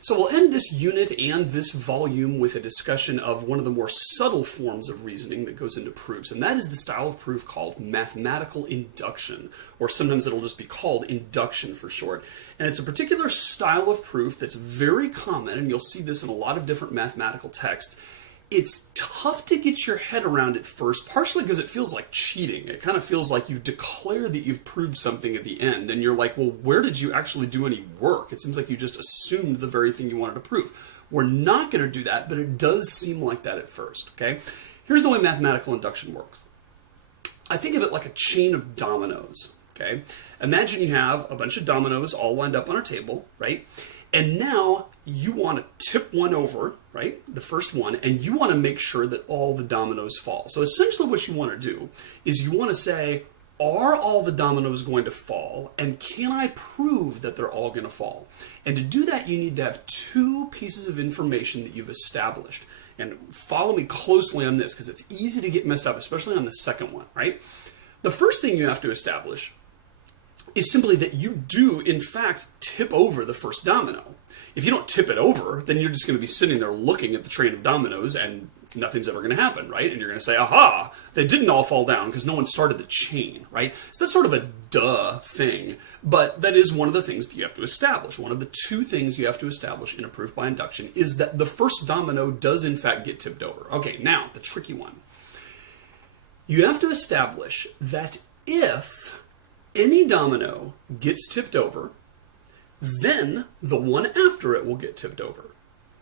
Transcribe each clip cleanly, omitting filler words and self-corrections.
So we'll end this unit and this volume with a discussion of one of the more subtle forms of reasoning that goes into proofs, and that is the style of proof called mathematical induction, or sometimes it'll just be called induction for short. And it's a particular style of proof that's very common, and you'll see this in a lot of different mathematical texts. It's tough to get your head around at first, partially because it feels like cheating. It kind of feels like you declare that you've proved something at the end, and you're like, well, where did you actually do any work? It seems like you just assumed the very thing you wanted to prove. We're not going to do that, but it does seem like that at first, okay? Here's the way mathematical induction works. I think of it like a chain of dominoes, okay? Imagine you have a bunch of dominoes all lined up on a table, right? And now you want to tip one over, right, the first one, and you want to make sure that all the dominoes fall. So essentially what you want to do is you want to say, are all the dominoes going to fall, and can I prove that they're all going to fall? And to do that, you need to have two pieces of information that you've established. And follow me closely on this, because it's easy to get messed up, especially on the second one, right? The first thing you have to establish is simply that you do, in fact, tip over the first domino. If you don't tip it over, then you're just going to be sitting there looking at the train of dominoes and nothing's ever going to happen, right? And you're going to say, aha, they didn't all fall down because no one started the chain, right? So that's sort of a duh thing, but that is one of the things that you have to establish. One of the two things you have to establish in a proof by induction is that the first domino does, in fact, get tipped over. Okay, now, the tricky one. You have to establish that if any domino gets tipped over, then the one after it will get tipped over,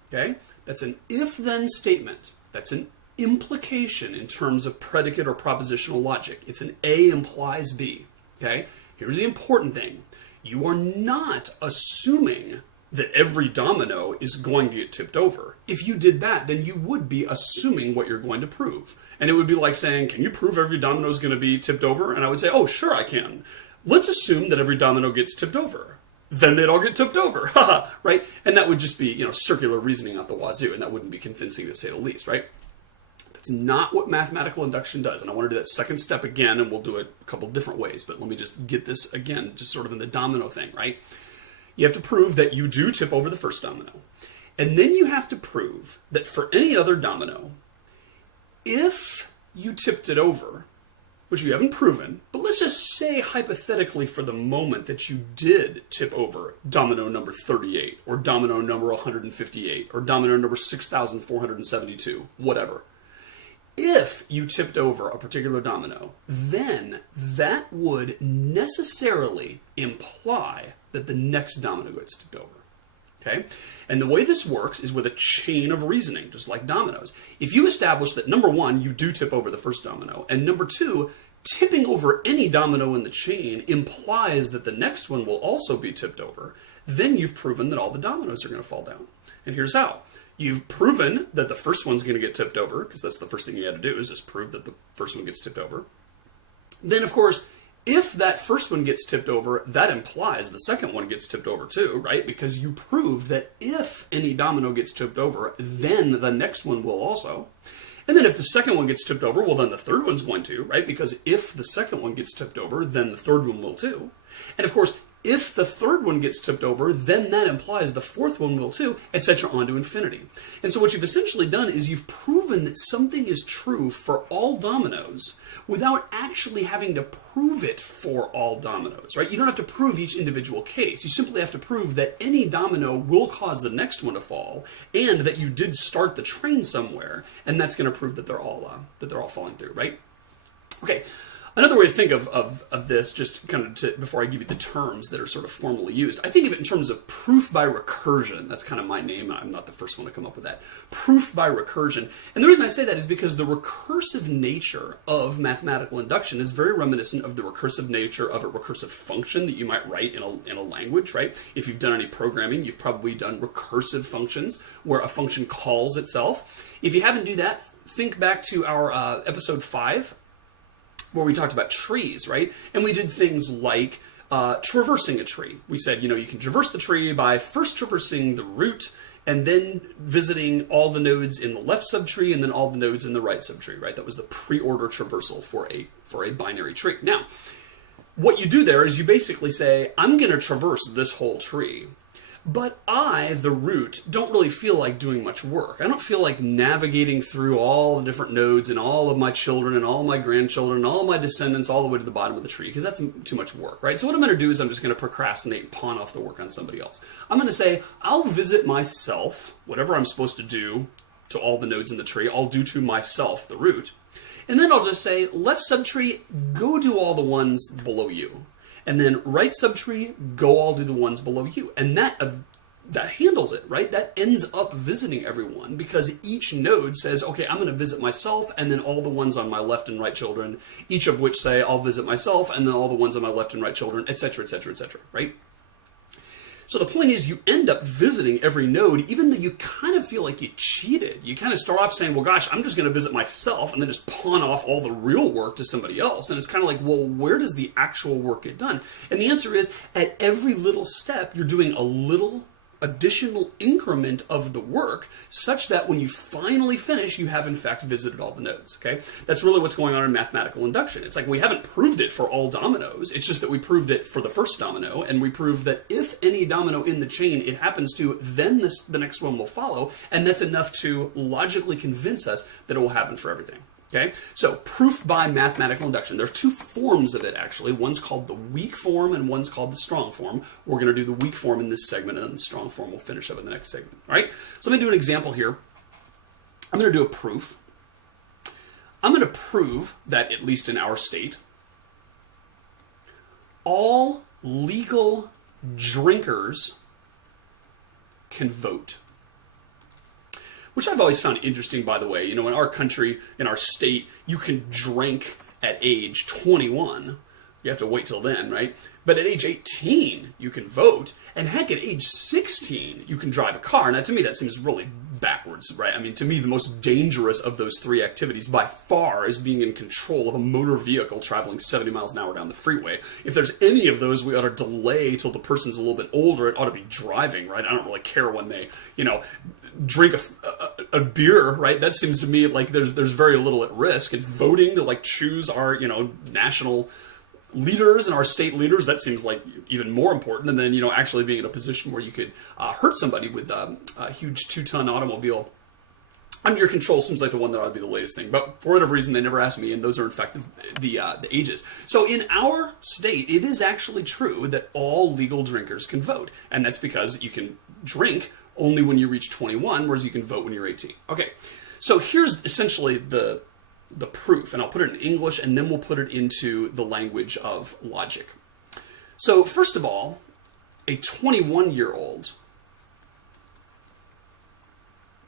okay? That's an if-then statement. That's an implication in terms of predicate or propositional logic. It's an A implies B, okay? Here's the important thing. You are not assuming that every domino is going to get tipped over. If you did that, then you would be assuming what you're going to prove. And it would be like saying, can you prove every domino is going to be tipped over? And I would say, oh, sure I can. Let's assume that every domino gets tipped over. Then they'd all get tipped over, right? And that would just be, circular reasoning out the wazoo, and that wouldn't be convincing to say the least, right? That's not what mathematical induction does, and I want to do that second step again, and we'll do it a couple different ways, but let me just get this again, just sort of in the domino thing, right? You have to prove that you do tip over the first domino, and then you have to prove that for any other domino, if you tipped it over, which you haven't proven, but let's just say hypothetically for the moment that you did tip over domino number 38, or domino number 158, or domino number 6,472, whatever. If you tipped over a particular domino, then that would necessarily imply that the next domino gets tipped over. Okay? And the way this works is with a chain of reasoning, just like dominoes. If you establish that, number one, you do tip over the first domino, and number two, tipping over any domino in the chain implies that the next one will also be tipped over, then you've proven that all the dominoes are going to fall down. And here's how. You've proven that the first one's going to get tipped over, because that's the first thing you had to do, is just prove that the first one gets tipped over. Then, of course, if that first one gets tipped over, that implies the second one gets tipped over too, right? Because you proved that if any domino gets tipped over, then the next one will also. And then if the second one gets tipped over, well, then the third one's going to, right? Because if the second one gets tipped over, then the third one will too. And of course, if the third one gets tipped over, then that implies the fourth one will too, etc. on to infinity. And so what you've essentially done is you've proven that something is true for all dominoes without actually having to prove it for all dominoes, right? You don't have to prove each individual case. You simply have to prove that any domino will cause the next one to fall, and that you did start the train somewhere, and that's going to prove that they're all falling through, right? Okay. Another way to think of this, just kind of before I give you the terms that are sort of formally used, I think of it in terms of proof by recursion. That's kind of my name. I'm not the first one to come up with that. Proof by recursion. And the reason I say that is because the recursive nature of mathematical induction is very reminiscent of the recursive nature of a recursive function that you might write in a language, right? If you've done any programming, you've probably done recursive functions where a function calls itself. If you haven't do that, think back to our episode 5, where we talked about trees, right? And we did things like traversing a tree. We said, you can traverse the tree by first traversing the root and then visiting all the nodes in the left subtree and then all the nodes in the right subtree, right? That was the pre-order traversal for a binary tree. Now, what you do there is you basically say, I'm going to traverse this whole tree, But I, the root, don't really feel like doing much work. I don't feel like navigating through all the different nodes and all of my children and all my grandchildren and all my descendants all the way to the bottom of the tree, because that's too much work, right? So what I'm going to do is I'm just going to procrastinate and pawn off the work on somebody else. I'm going to say, I'll visit myself, whatever I'm supposed to do to all the nodes in the tree, I'll do to myself, the root. And then I'll just say, left subtree, go do all the ones below you. And then right subtree, go all do the ones below you. And that handles it, right? That ends up visiting everyone, because each node says, okay, I'm going to visit myself, and then all the ones on my left and right children, each of which say, I'll visit myself, and then all the ones on my left and right children, etc., etc., etc., right? So the point is, you end up visiting every node, even though you kind of feel like you cheated. You kind of start off saying, well, gosh, I'm just going to visit myself, and then just pawn off all the real work to somebody else. And it's kind of like, well, where does the actual work get done? And the answer is, at every little step, you're doing a little additional increment of the work, such that when you finally finish, you have in fact visited all the nodes. Okay, that's really what's going on in mathematical induction. It's like we haven't proved it for all dominoes. It's just that we proved it for the first domino, and we proved that if any domino in the chain it happens to, then the next one will follow, and that's enough to logically convince us that it will happen for everything. Okay, so proof by mathematical induction. There are two forms of it, actually. One's called the weak form and one's called the strong form. We're going to do the weak form in this segment, and then the strong form we'll finish up in the next segment. All right, so let me do an example here. I'm going to do a proof. I'm going to prove that, at least in our state, all legal drinkers can vote. Which I've always found interesting, by the way. You know, in our country, in our state, you can drink at age 21. You have to wait till then, right? But at age 18, you can vote. And heck, at age 16, you can drive a car. Now, to me, that seems really backwards, right? I mean, to me, the most dangerous of those three activities by far is being in control of a motor vehicle traveling 70 miles an hour down the freeway. If there's any of those, we ought to delay till the person's a little bit older. It ought to be driving, right? I don't really care when they, drink a beer, right? That seems to me like there's very little at risk. And voting to choose our, national leaders and our state leaders, that seems like even more important. And then, actually being in a position where you could hurt somebody with a huge 2-ton automobile under your control seems like the one that ought to be the latest thing. But for whatever reason, they never asked me, and those are in fact the ages. So in our state, it is actually true that all legal drinkers can vote. And that's because you can drink only when you reach 21, whereas you can vote when you're 18. Okay, so here's essentially the proof, and I'll put it in English, and then we'll put it into the language of logic. So first of all, a 21-year-old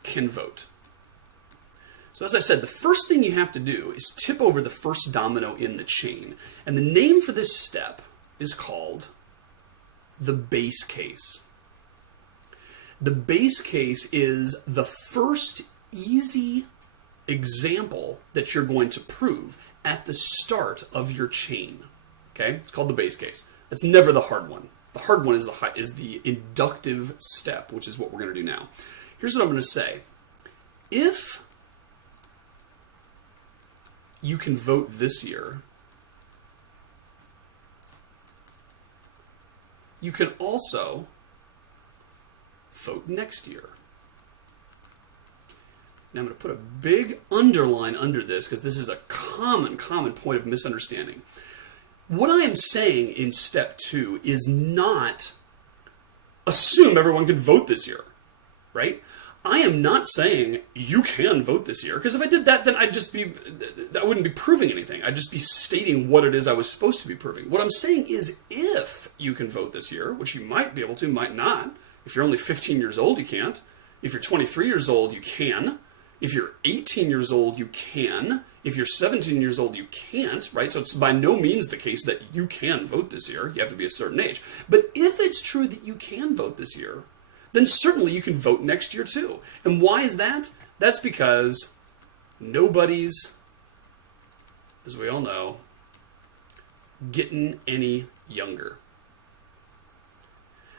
can vote. So as I said, the first thing you have to do is tip over the first domino in the chain. And the name for this step is called the base case. The base case is the first easy example that you're going to prove at the start of your chain. Okay? It's called the base case. It's never the hard one. The hard one is the inductive step, which is what we're going to do now. Here's what I'm going to say. If you can vote this year, you can also vote next year. Now I'm going to put a big underline under this because this is a common point of misunderstanding. What I am saying in step 2 is not assume everyone can vote this year, right? I am not saying you can vote this year, because if I did that, then I wouldn't be proving anything. I'd just be stating what it is I was supposed to be proving. What I'm saying is if you can vote this year, which you might be able to, might not. If you're only 15 years old, you can't. If you're 23 years old, you can. If you're 18 years old, you can. If you're 17 years old, you can't, right? So it's by no means the case that you can vote this year. You have to be a certain age. But if it's true that you can vote this year, then certainly you can vote next year too. And why is that? That's because nobody's, as we all know, getting any younger.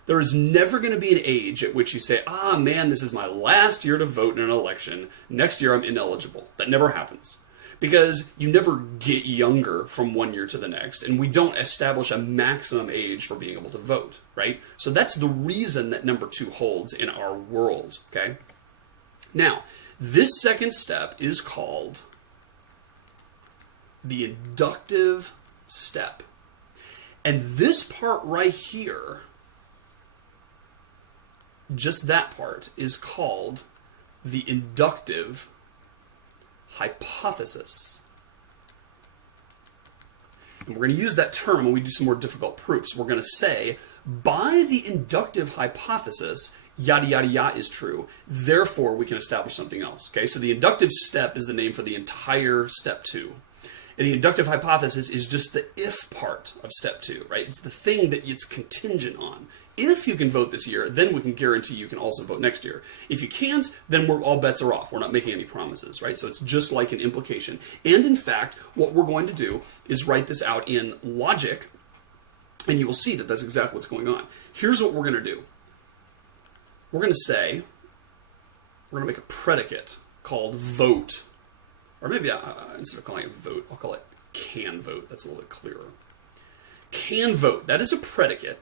There is never going to be an age at which you say, man, this is my last year to vote in an election. Next year I'm ineligible. That never happens. because you never get younger from one year to the next, and we don't establish a maximum age for being able to vote, right? So that's the reason that number 2 holds in our world, okay? Now, this second step is called the inductive step. And this part right here, just that part, is called the inductive hypothesis. And we're going to use that term when we do some more difficult proofs. We're going to say, by the inductive hypothesis, yada yada yada is true. Therefore, we can establish something else. Okay, so the inductive step is the name for the entire step 2. And the inductive hypothesis is just the if part of step 2, right? It's the thing that it's contingent on. If you can vote this year, then we can guarantee you can also vote next year. If you can't, then all bets are off. We're not making any promises, right? So it's just like an implication. And in fact, what we're going to do is write this out in logic, and you will see that that's exactly what's going on. Here's what we're going to do. We're going to say, we're going to make a predicate called vote. Or maybe instead of calling it vote, I'll call it can vote. That's a little bit clearer. Can vote. That is a predicate.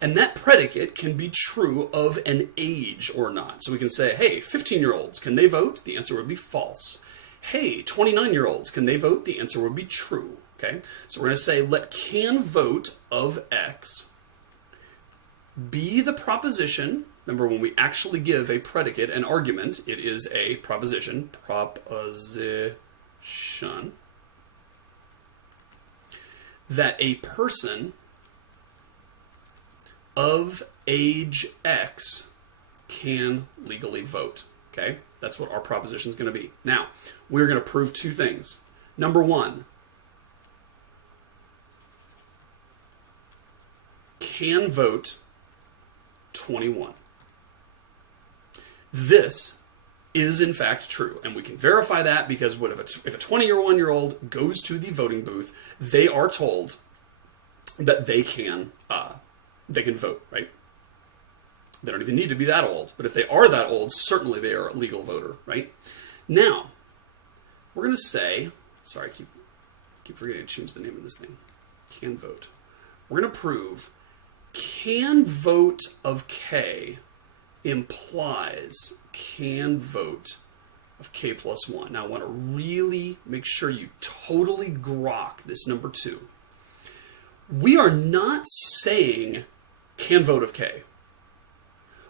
And that predicate can be true of an age or not. So we can say, hey, 15-year-olds, can they vote? The answer would be false. Hey, 29-year-olds, can they vote? The answer would be true. Okay? So we're going to say, let can vote of X be the proposition. Remember, when we actually give a predicate an argument, it is a proposition. That a person of age X can legally vote. Okay? That's what our proposition is going to be. Now, we're going to prove 2 things. Number 1, can vote 21. This is in fact true, and we can verify that because if a 21-year-old goes to the voting booth, they are told that they can vote, right? They don't even need to be that old, but if they are that old, certainly they are a legal voter, right? Now, we're going to say, sorry, I keep forgetting to change the name of this thing. Can vote. We're going to prove can vote of K implies can vote of K plus 1. Now, I want to really make sure you totally grok this number 2. We are not saying can vote of K.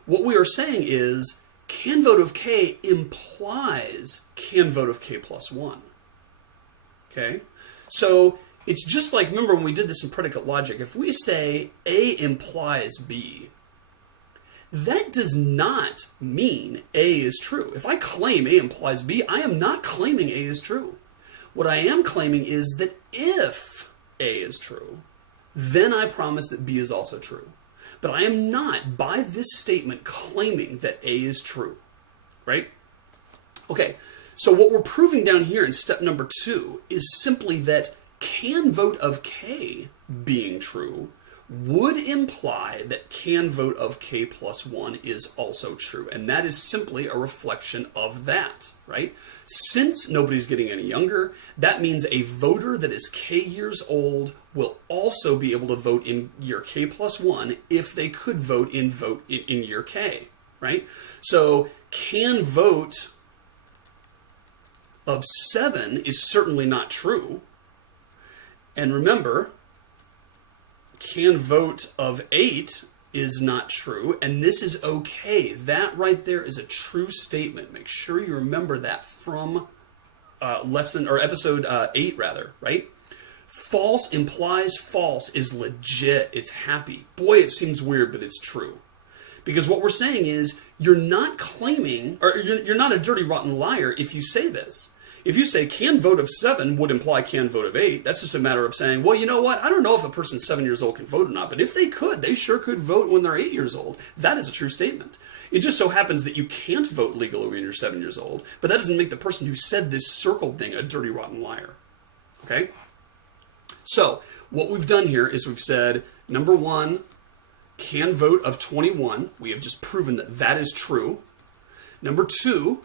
What we are saying is can vote of K implies can vote of K plus 1. Okay? So it's just like, remember when we did this in predicate logic, if we say A implies B, that does not mean A is true. If I claim A implies B, I am not claiming A is true. What I am claiming is that if A is true, then I promise that B is also true. But I am not, by this statement, claiming that A is true. Right? Okay, so what we're proving down here in step number 2 is simply that can vote of K being true would imply that can vote of K plus 1 is also true. And that is simply a reflection of that, right? Since nobody's getting any younger, that means a voter that is K years old will also be able to vote in year K plus 1 if they could vote in year K, right? So can vote of 7 is certainly not true. And remember, can vote of 8 is not true, and this is okay. That right there is a true statement. Make sure you remember that from episode 8 rather, right? False implies false is legit. It's happy. Boy, it seems weird, but it's true. Because what we're saying is you're not claiming, or you're not a dirty, rotten liar if you say this. If you say can vote of 7 would imply can vote of 8, that's just a matter of saying, well, you know what? I don't know if a person 7 years old can vote or not, but if they could, they sure could vote when they're 8 years old. That is a true statement. It just so happens that you can't vote legally when you're 7 years old, but that doesn't make the person who said this circled thing a dirty, rotten liar. Okay? So, what we've done here is we've said, number 1, can vote of 21. We have just proven that that is true. Number 2,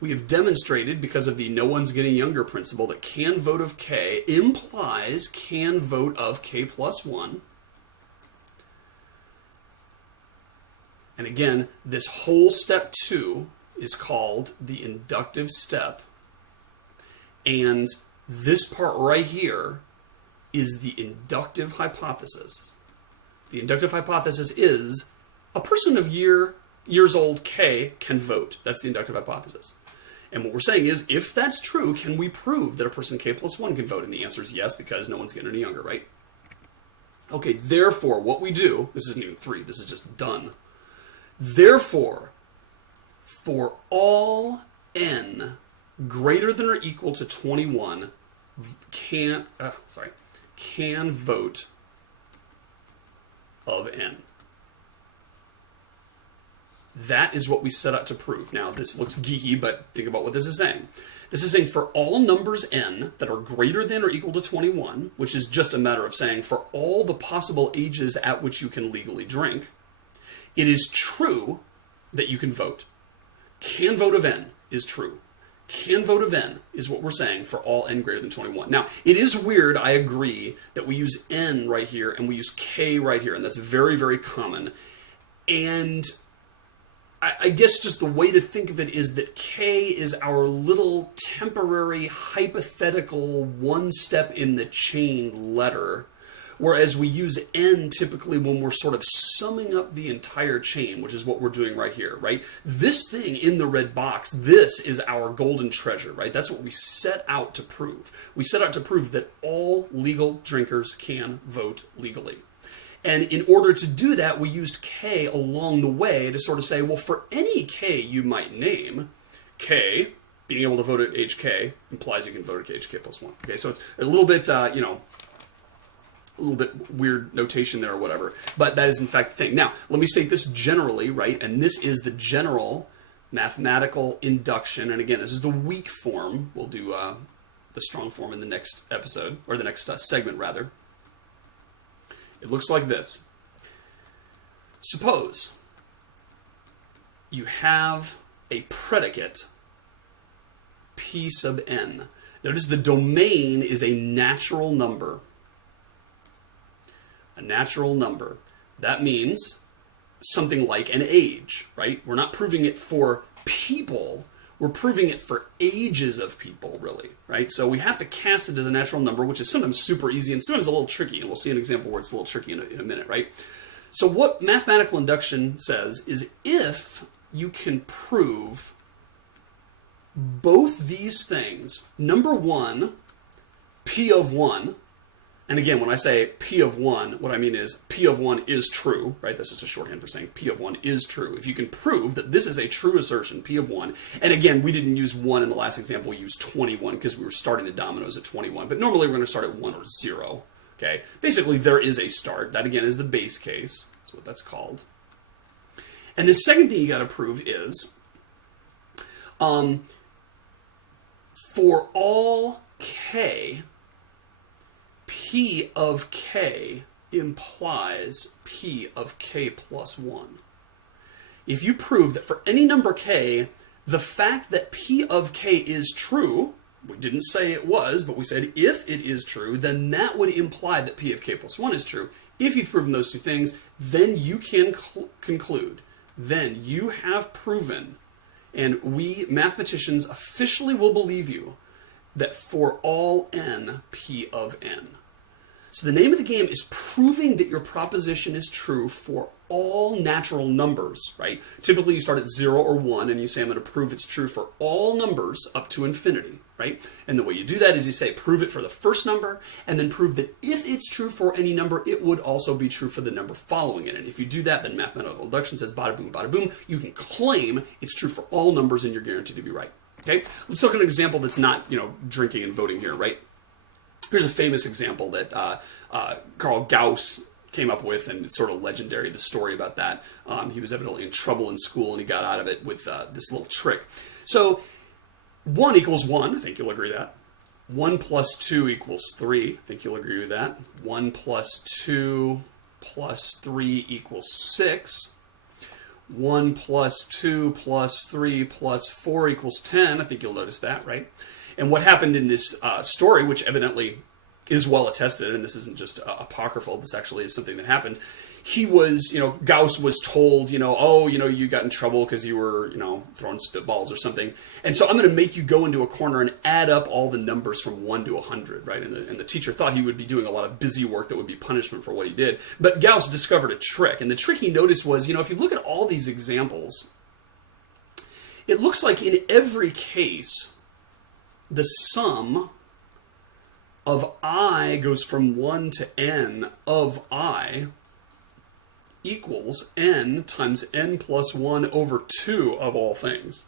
we have demonstrated, because of the no one's getting younger principle, that can vote of k implies can vote of k plus 1. And again, this whole step 2 is called the inductive step. And this part right here is the inductive hypothesis. The inductive hypothesis is a person of years old k can vote. That's the inductive hypothesis. And what we're saying is, if that's true, can we prove that a person k plus 1 can vote? And the answer is yes, because no one's getting any younger, right? Okay, therefore, what we do, this isn't even 3, this is just done. Therefore, for all n greater than or equal to 21 can vote of n. That is what we set out to prove. Now, this looks geeky, but think about what this is saying. This is saying for all numbers n that are greater than or equal to 21, which is just a matter of saying for all the possible ages at which you can legally drink, it is true that you can vote. Can vote of n is true. Can vote of n is what we're saying for all n greater than 21. Now, it is weird, I agree, that we use n right here and we use k right here, and that's very, very common. And I guess just the way to think of it is that k is our little temporary, hypothetical, one step in the chain letter, whereas we use n typically when we're sort of summing up the entire chain, which is what we're doing right here, right? This thing in the red box, this is our golden treasure, right? That's what we set out to prove. We set out to prove that all legal drinkers can vote legally. And in order to do that, we used k along the way to sort of say, well, for any k you might name, k, being able to vote at age k, implies you can vote at age k plus 1. Okay, so it's a little bit, a little bit weird notation there or whatever, but that is in fact the thing. Now, let me state this generally, right? And this is the general mathematical induction. And again, this is the weak form. We'll do the strong form in the next episode, or the next segment, rather. It looks like this. Suppose you have a predicate p sub n. Notice the domain is a natural number. A natural number. That means something like an age, right? We're not proving it for people. We're proving it for ages of people, really, right? So we have to cast it as a natural number, which is sometimes super easy and sometimes a little tricky. And we'll see an example where it's a little tricky in a minute, right? So what mathematical induction says is if you can prove both these things, number one, p of 1, and again, when I say p of 1, what I mean is p of 1 is true, right? This is a shorthand for saying p of 1 is true. If you can prove that this is a true assertion, p of 1, and again, we didn't use 1 in the last example, we used 21 because we were starting the dominoes at 21, but normally we're going to start at 1 or 0, okay? Basically, there is a start. That, again, is the base case. That's what that's called. And the second thing you got to prove is for all k, p of k implies p of k plus 1. If you prove that for any number k, the fact that p of k is true, we didn't say it was, but we said if it is true, then that would imply that p of k plus 1 is true. If you've proven those two things, then you can conclude. Then you have proven, and we mathematicians officially will believe you, that for all n, p of n. So the name of the game is proving that your proposition is true for all natural numbers, right? Typically you start at 0 or 1 and you say I'm going to prove it's true for all numbers up to infinity, right? And the way you do that is you say prove it for the first number and then prove that if it's true for any number, it would also be true for the number following it. And if you do that, then mathematical induction says bada boom, you can claim it's true for all numbers and you're guaranteed to be right. Okay? Let's look at an example that's not, drinking and voting here, right? Here's a famous example that Carl Gauss came up with, and it's sort of legendary, the story about that. He was evidently in trouble in school, and he got out of it with this little trick. So 1 equals 1, I think you'll agree with that. 1 plus 2 equals 3, I think you'll agree with that. 1 plus 2 plus 3 equals 6. 1 plus 2 plus 3 plus 4 equals 10. I think you'll notice that, right? And what happened in this story, which evidently is well attested, and this isn't just apocryphal, this actually is something that happened. He was, Gauss was told, you got in trouble because you were, throwing spitballs or something. And so I'm going to make you go into a corner and add up all the numbers from 1 to 100, right? And the teacher thought he would be doing a lot of busy work that would be punishment for what he did. But Gauss discovered a trick. And the trick he noticed was, if you look at all these examples, it looks like in every case, the sum of I goes from 1 to n of I equals n times n plus 1 over 2 of all things.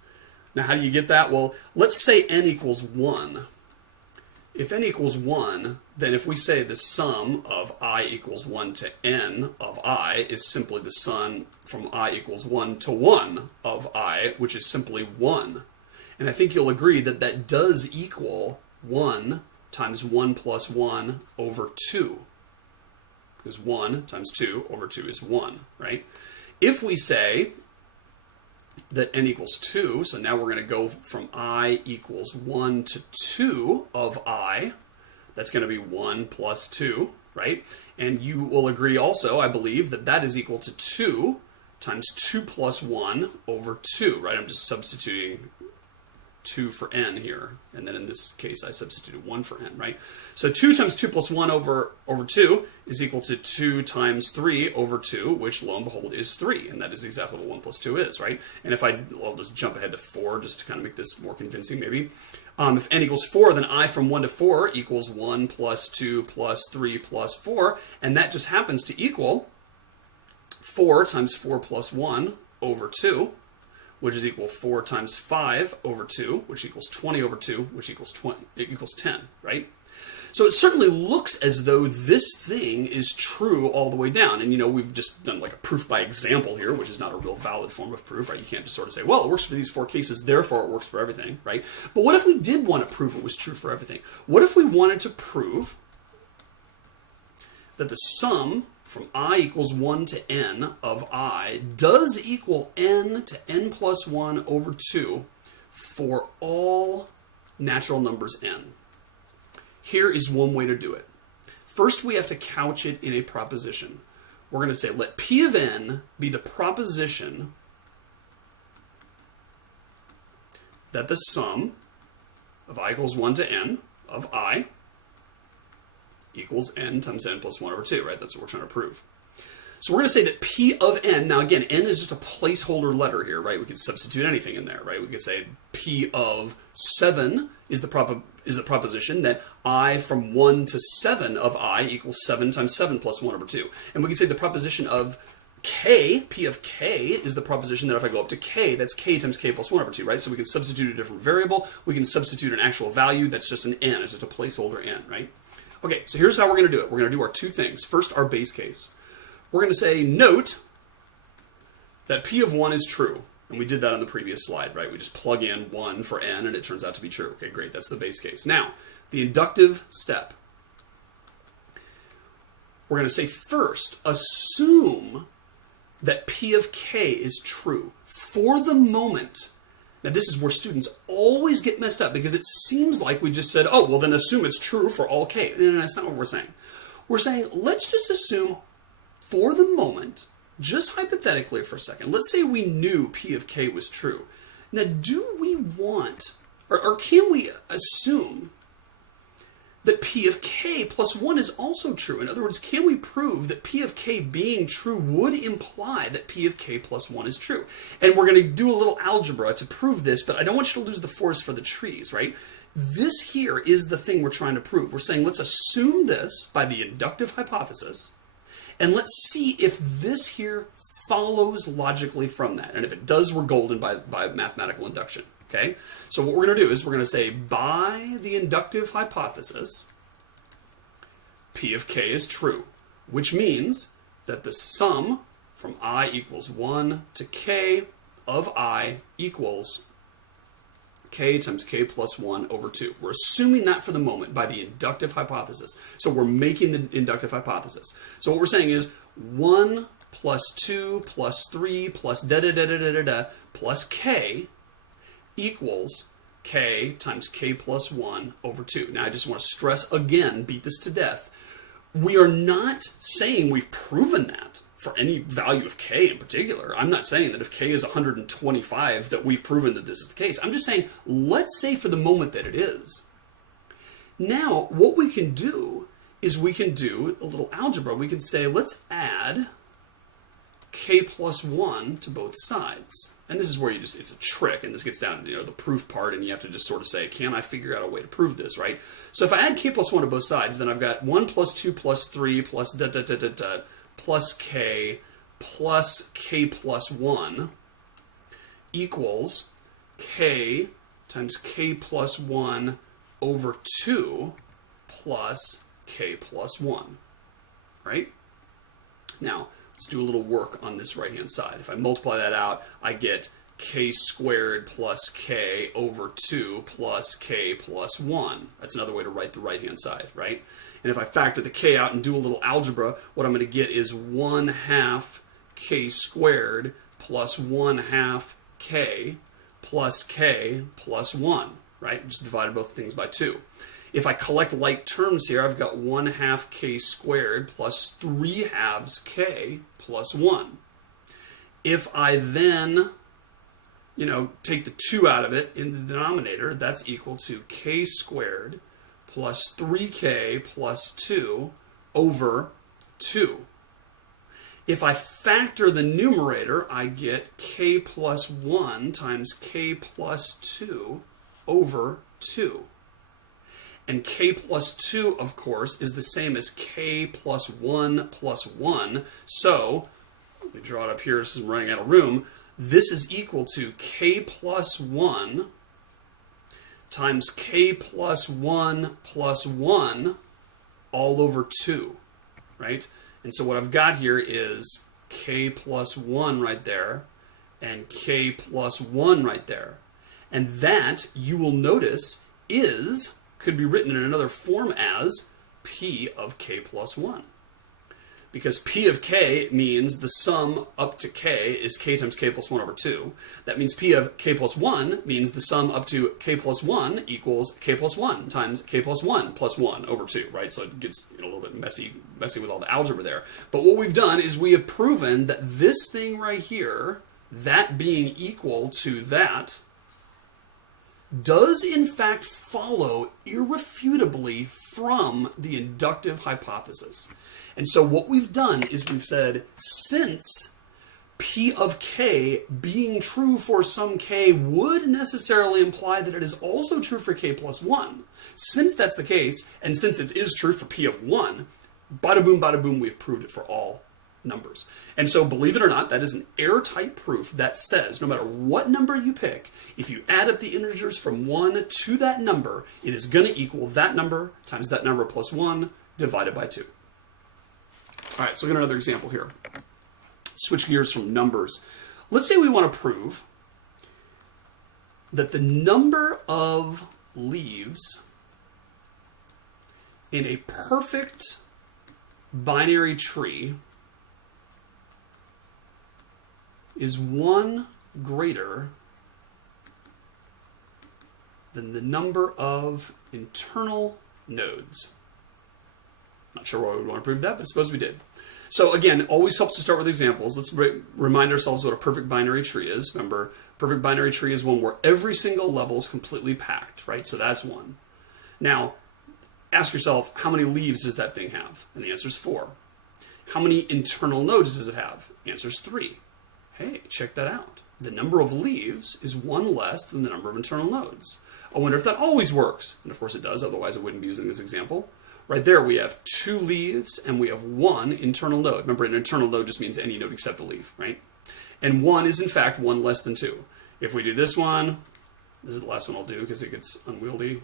Now, how do you get that? Well, let's say n equals 1. If n equals 1, then if we say the sum of I equals 1 to n of I is simply the sum from I equals 1 to 1 of I, which is simply 1. And I think you'll agree that that does equal 1 times 1 plus 1 over 2. Because 1 times 2 over 2 is 1, right? If we say that n equals 2, so now we're going to go from I equals 1 to 2 of I, that's going to be 1 plus 2, right? And you will agree also, I believe, that that is equal to 2 times 2 plus 1 over 2, right? I'm just substituting 2 for n here, and then in this case I substituted 1 for n, right? So 2 times 2 plus 1 over 2 is equal to 2 times 3 over 2, which lo and behold is 3, and that is exactly what 1 plus 2 is, right? And if I'll just jump ahead to 4 just to kind of make this more convincing maybe. If n equals 4, then I from 1 to 4 equals 1 plus 2 plus 3 plus 4, and that just happens to equal 4 times 4 plus 1 over 2, which is equal 4 times 5 over 2, which equals 20 over 2, which equals 20, it equals 10, right? So it certainly looks as though this thing is true all the way down. And, we've just done like a proof by example here, which is not a real valid form of proof, right? You can't just sort of say, well, it works for these 4 cases, therefore it works for everything, right? But what if we did want to prove it was true for everything? What if we wanted to prove that the sum from I equals 1 to n of I does equal n to n plus 1 over 2 for all natural numbers n? Here is one way to do it. First, we have to couch it in a proposition. We're going to say, let P of n be the proposition that the sum of I equals 1 to n of I equals n times n plus 1 over 2, right? That's what we're trying to prove. So we're going to say that P of n, now again, n is just a placeholder letter here, right? We could substitute anything in there, right? We could say P of 7 is the proposition that I from 1 to 7 of I equals 7 times 7 plus 1 over 2. And we can say the proposition of k, P of k, is the proposition that if I go up to k, that's k times k plus 1 over 2, right? So we can substitute a different variable. We can substitute an actual value that's just an n. It's just a placeholder n, right? Okay, so here's how we're going to do it. We're going to do our 2 things. First, our base case. We're going to say, note that P of 1 is true. And we did that on the previous slide, right? We just plug in 1 for n, and it turns out to be true. Okay, great. That's the base case. Now, the inductive step. We're going to say, first, assume that P of k is true for the moment. Now, this is where students always get messed up because it seems like we just said, oh, well, then assume it's true for all k. No, that's not what we're saying. We're saying, let's just assume for the moment, just hypothetically for a second, let's say we knew P of k was true. Now, do we want, or can we assume that P of k plus 1 is also true? In other words, can we prove that P of k being true would imply that P of k plus 1 is true? And we're going to do a little algebra to prove this, but I don't want you to lose the forest for the trees, right? This here is the thing we're trying to prove. We're saying let's assume this by the inductive hypothesis, and let's see if this here follows logically from that. And if it does, we're golden by mathematical induction. Okay? So what we're going to do is we're going to say, by the inductive hypothesis, P of k is true, which means that the sum from I equals 1 to k of I equals k times k plus 1 over 2. We're assuming that for the moment by the inductive hypothesis. So we're making the inductive hypothesis. So what we're saying is 1 plus 2 plus 3 plus da-da-da-da-da-da plus k equals k times k plus 1 over 2. Now, I just want to stress again, beat this to death. We are not saying we've proven that for any value of k in particular. I'm not saying that if k is 125 that we've proven that this is the case. I'm just saying, let's say for the moment that it is. Now, what we can do is we can do a little algebra. We can say, let's add k plus 1 to both sides. And this is where it's a trick, and this gets down to the proof part, and you have to just sort of say, can I figure out a way to prove this, right? So if I add k plus 1 to both sides, then I've got 1 plus 2 plus 3 plus da-da-da-da-da plus k plus 1 equals k times k plus 1 over 2 plus k plus 1, right? Now, let's do a little work on this right-hand side. If I multiply that out, I get k squared plus k over 2 plus k plus 1. That's another way to write the right-hand side, right? And if I factor the k out and do a little algebra, what I'm going to get is 1/2 k squared plus 1/2 k plus 1, right? Just divided both things by 2. If I collect like terms here, I've got 1/2 k squared plus 3/2 k plus 1. If I then, take the 2 out of it in the denominator, that's equal to k squared plus 3k plus 2 over 2. If I factor the numerator, I get k plus 1 times k plus 2 over 2. And k plus 2, of course, is the same as k plus 1 plus 1. So, let me draw it up here since I'm running out of room. This is equal to k plus 1 times k plus 1 plus 1 all over 2, right? And so what I've got here is k plus 1 right there and k plus 1 right there. And that, you will notice, could be written in another form as p of k plus 1. Because p of k means the sum up to k is k times k plus 1 over 2. That means p of k plus 1 means the sum up to k plus 1 equals k plus 1 times k plus 1 plus 1 over 2, right? So it gets a little bit messy with all the algebra there. But what we've done is we have proven that this thing right here, that being equal to that, does in fact follow irrefutably from the inductive hypothesis. And so what we've done is we've said, since p of k being true for some k would necessarily imply that it is also true for k plus 1, since that's the case, and since it is true for p of 1, bada boom, we've proved it for all numbers. And so, believe it or not, that is an airtight proof that says no matter what number you pick, if you add up the integers from 1 to that number, it is going to equal that number times that number plus 1 divided by 2. All right, so we've got another example here. Switch gears from numbers. Let's say we want to prove that the number of leaves in a perfect binary tree is 1 greater than the number of internal nodes. Not sure why we would want to prove that, but suppose we did. So again, always helps to start with examples. Let's remind ourselves what a perfect binary tree is. Remember, perfect binary tree is one where every single level is completely packed, right? So that's 1. Now, ask yourself, how many leaves does that thing have? And the answer is 4. How many internal nodes does it have? The answer is 3. Hey, check that out. The number of leaves is 1 less than the number of internal nodes. I wonder if that always works. And of course it does, otherwise I wouldn't be using this example. Right there we have 2 leaves and we have 1 internal node. Remember, an internal node just means any node except a leaf, right? And 1 is in fact 1 less than 2. If we do this one, this is the last one I'll do because it gets unwieldy.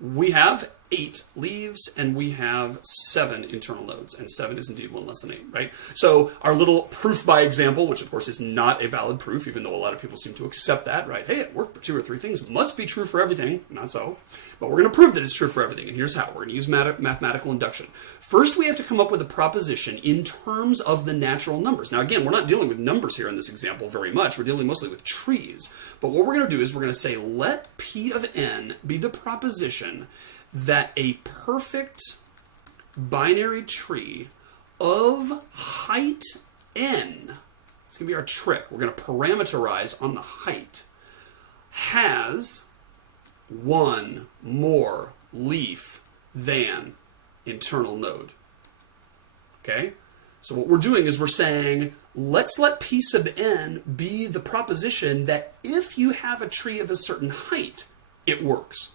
We have 8 leaves, and we have 7 internal nodes, and 7 is indeed 1 less than 8, right? So our little proof by example, which of course is not a valid proof, even though a lot of people seem to accept that, right? Hey, it worked for 2 or 3 things, must be true for everything. Not so. But we're going to prove that it's true for everything, and here's how. We're going to use mathematical induction. First, we have to come up with a proposition in terms of the natural numbers. Now, again, we're not dealing with numbers here in this example very much. We're dealing mostly with trees. But what we're going to do is we're going to say, let P of n be the proposition that a perfect binary tree of height n, it's going to be our trick, we're going to parameterize on the height, has one more leaf than internal node. Okay? So what we're doing is we're saying, let's let P sub n be the proposition that if you have a tree of a certain height, it works.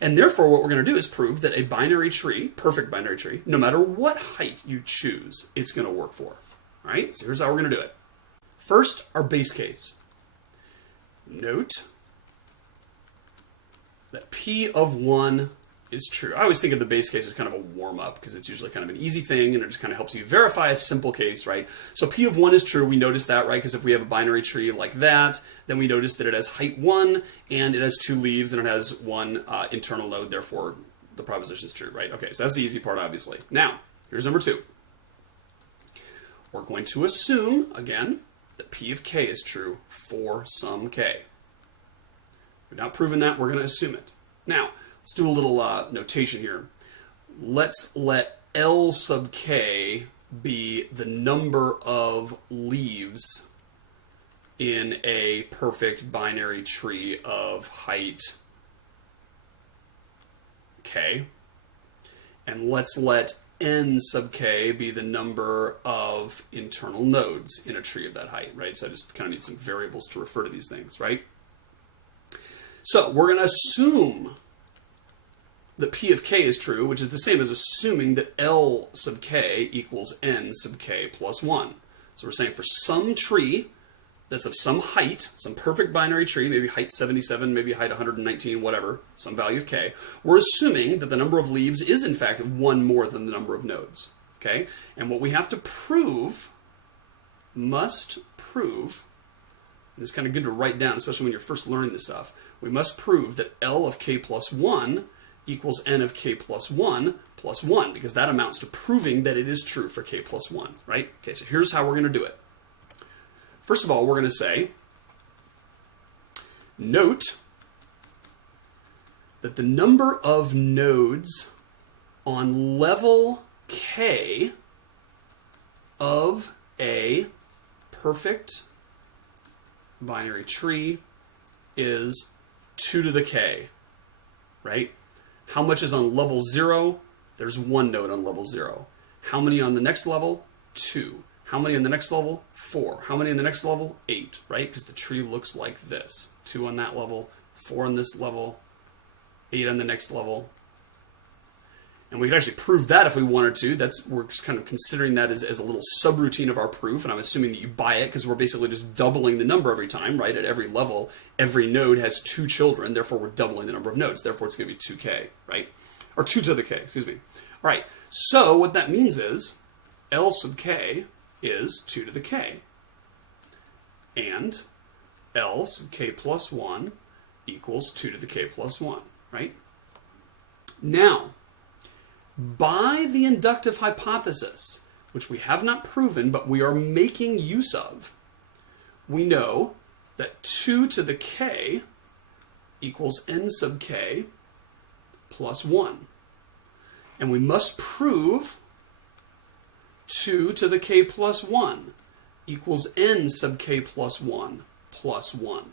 And therefore, what we're going to do is prove that a binary tree, perfect binary tree, no matter what height you choose, it's going to work for. All right? So here's how we're going to do it. First, our base case. Note that P of 1 is true. I always think of the base case as kind of a warm-up because it's usually kind of an easy thing and it just kind of helps you verify a simple case, right? So P of 1 is true. We notice that, right? Because if we have a binary tree like that, then we notice that it has height 1 and it has 2 leaves and it has 1 internal node. Therefore, the proposition is true, right? Okay, so that's the easy part, obviously. Now, here's number 2. We're going to assume, again, that P of k is true for some k. We're not proving that. We're going to assume it. Now, let's do a little notation here. Let's let L sub k be the number of leaves in a perfect binary tree of height k. And let's let n sub k be the number of internal nodes in a tree of that height, right? So I just kind of need some variables to refer to these things, right? So we're going to assume that P of k is true, which is the same as assuming that L sub k equals n sub k plus 1. So we're saying for some tree that's of some height, some perfect binary tree, maybe height 77, maybe height 119, whatever, some value of k, we're assuming that the number of leaves is in fact 1 more than the number of nodes. Okay? And what we have to prove, must prove, and this is kind of good to write down, especially when you're first learning this stuff, we must prove that L of k plus 1 equals n of k plus 1 plus 1, because that amounts to proving that it is true for k plus 1, right? Okay, so here's how we're going to do it. First of all, we're going to say, note that the number of nodes on level k of a perfect binary tree is 2 to the k, right? How much is on level 0? There's 1 node on level 0. How many on the next level? 2. How many on the next level? 4. How many on the next level? 8, right? Because the tree looks like this. 2 on that level, 4 on this level, 8 on the next level. And we could actually prove that if we wanted to. We're just kind of considering that as a little subroutine of our proof, and I'm assuming that you buy it because we're basically just doubling the number every time, right? At every level, every node has 2 children, therefore we're doubling the number of nodes. Therefore it's going to be 2k, right? Or 2 to the k, excuse me. All right, so what that means is L sub k is 2 to the k. And L sub k plus 1 equals 2 to the k plus 1, right? Now, by the inductive hypothesis, which we have not proven, but we are making use of, we know that 2 to the k equals n sub k plus 1. And we must prove 2 to the k plus 1 equals n sub k plus 1 plus 1.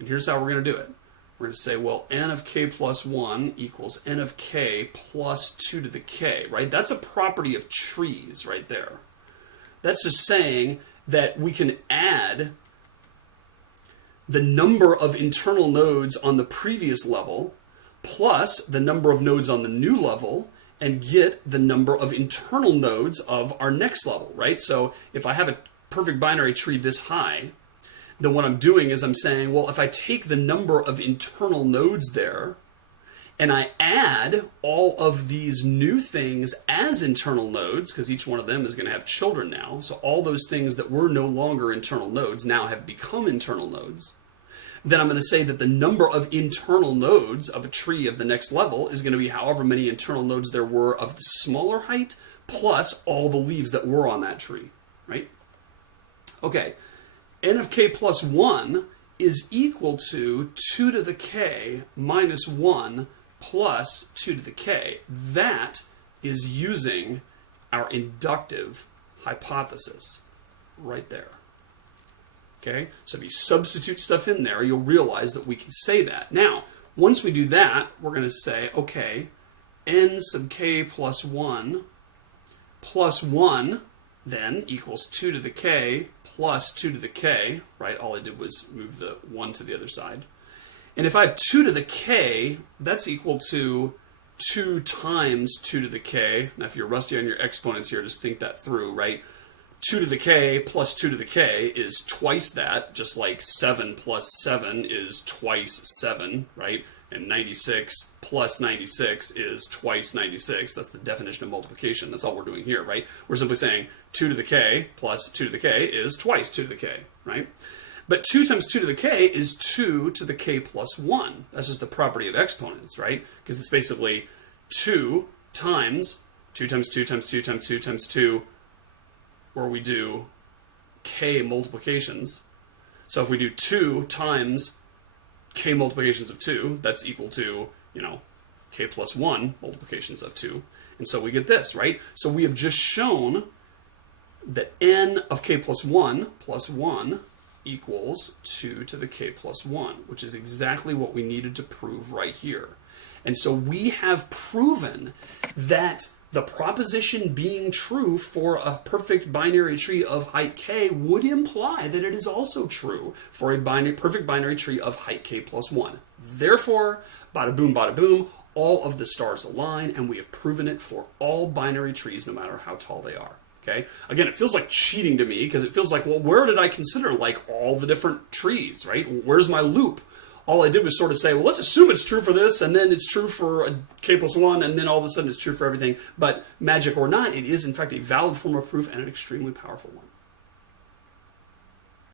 And here's how we're going to do it. We're going to say, well, n of k plus 1 equals n of k plus 2 to the k, right? That's a property of trees right there. That's just saying that we can add the number of internal nodes on the previous level plus the number of nodes on the new level and get the number of internal nodes of our next level, right? So if I have a perfect binary tree this high, then what I'm doing is I'm saying, well, if I take the number of internal nodes there and I add all of these new things as internal nodes, because each one of them is going to have children now. So all those things that were no longer internal nodes now have become internal nodes. Then I'm going to say that the number of internal nodes of a tree of the next level is going to be however many internal nodes there were of the smaller height, plus all the leaves that were on that tree, right? Okay, n of k plus 1 is equal to 2 to the k minus 1 plus 2 to the k. That is using our inductive hypothesis right there. Okay, so if you substitute stuff in there, you'll realize that we can say that. Now, once we do that, we're going to say, okay, n sub k plus 1 then equals 2 to the k plus 2 to the k, right? All I did was move the 1 to the other side. And if I have 2 to the k, that's equal to 2 times 2 to the k. Now, if you're rusty on your exponents here, just think that through, right? 2 to the k plus 2 to the k is twice that, just like 7 plus 7 is twice 7, right? And 96 plus 96 is twice 96. That's the definition of multiplication. That's all we're doing here, right? We're simply saying 2 to the k plus 2 to the k is twice 2 to the k, right? But 2 times 2 to the k is 2 to the k plus 1. That's just the property of exponents, right? Because it's basically 2 times 2 times 2 times 2 times 2 times 2, where we do k multiplications. So if we do 2 times k multiplications of 2, that's equal to, k plus 1 multiplications of 2. And so we get this, right? So we have just shown that n of k plus 1 equals 2 to the k plus 1, which is exactly what we needed to prove right here. And so we have proven that the proposition being true for a perfect binary tree of height k would imply that it is also true for a perfect binary tree of height k plus 1. Therefore, bada boom, all of the stars align, and we have proven it for all binary trees, no matter how tall they are. Okay? Again, it feels like cheating to me, because it feels like, well, where did I consider all the different trees, right? Where's my loop? All I did was sort of say, well, let's assume it's true for this, and then it's true for a k plus 1, and then all of a sudden it's true for everything. But magic or not, it is in fact a valid form of proof and an extremely powerful one.